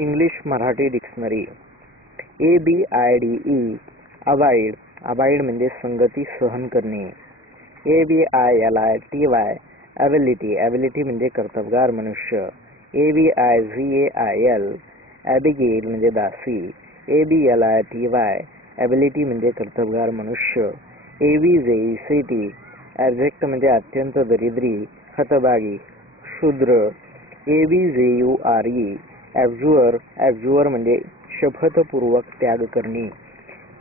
English Marathi dictionary. ABIDE abide. Abide म्हणजे संगती सहन करणे. ABILITY ability. ॲबिलिटी म्हणजे कर्तबगार मनुष्य. ABIGAIL ॲबिगेल म्हणजे दासी. ABLITY ॲबिलिटी म्हणजे कर्तबगार मनुष्य. ABJECT ॲब्जेक्ट म्हणजे अत्यंत दरिद्री, हतभागी, शूद्र. ABJURE ॲब्ज्युअर. ॲब्ज्युअर म्हणजे शपथपूर्वक त्याग करणे.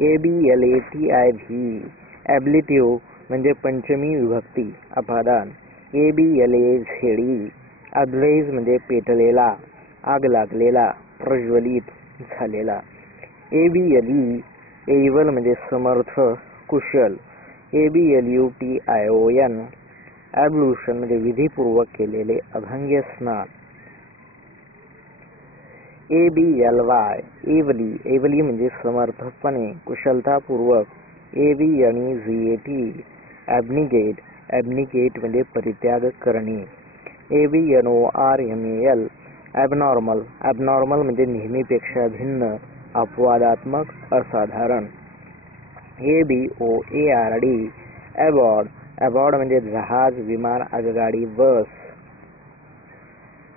ABLATIVE ॲब्लिटिव्ह म्हणजे पंचमी विभक्ती, अपादान. ABLAZE अब्लेज म्हणजे पेटलेला, आग लागलेला, प्रज्वलित झालेला. ABLE एबल म्हणजे समर्थ, कुशल. ABLUTION ॲब्ल्यूशन म्हणजे विधीपूर्वक केलेले अभंग्य स्नान. ABLY एवली. एवली म्हणजे समर्थपणे, कुशलतापूर्वक. ABNEGAT ॲब्निगेट. ॲब्निगेट म्हणजे परित्याग करणे. ABNORMAL abnormal. ॲबनॉर्मल म्हणजे नेहमीपेक्षा भिन्न, अपवादात्मक, असाधारण. ABOARD ॲबॉर्ड. ॲबॉर्ड म्हणजे जहाज, विमान, आगगाडी, बस.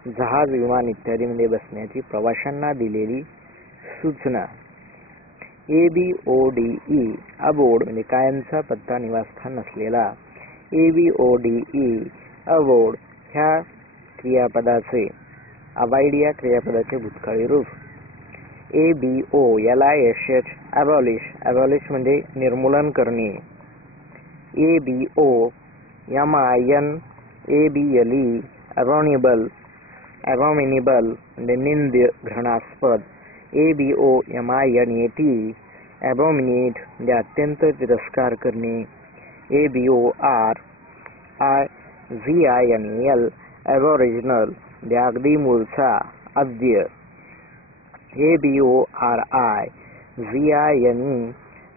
जहाज, विमान इत्यादी मध्ये बसण्याची प्रवाशांना दिलेली सूचना. ABODE अबोर्ड म्हणजे कायमचा पत्ता, निवासस्थान नसलेला. ABODE अबोर्ड ह्या क्रियापदाचे, अबाइड या क्रियापदाचे भूतकाळी रूप. ABOLISH ॲबॉलिश. ॲबॉलिश म्हणजे निर्मूलन करणे. ABOMIN ABLE ॲबॉमिनेबल. ॲबॉमिनेबल म्हणजे निंद्य, घृणास्पद. ABOMINAT ॲबॉमिनेट म्हणजे अत्यंत तिरस्कार करणे. ABORIGINAL ॲबॉरिजिनल म्हणजे अगदी मूळचा, आद्य. ABORIGINE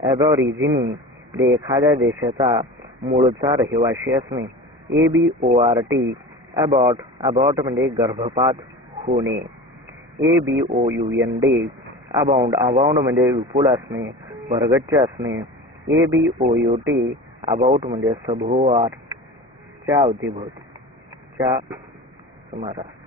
ॲबॉरिजिनी म्हणजे एखाद्या देशाचा मूळचा रहिवासी असणे. ABORT Abbott. अबॉट म्हणजे गर्भपात होणे. ABOUND abound. अबाउंड म्हणजे विपुल असणे, भरगच्च असणे. ABOUT अबाउट म्हणजे सभोवार, च्या अवतीभोवती, च्या सुमारास.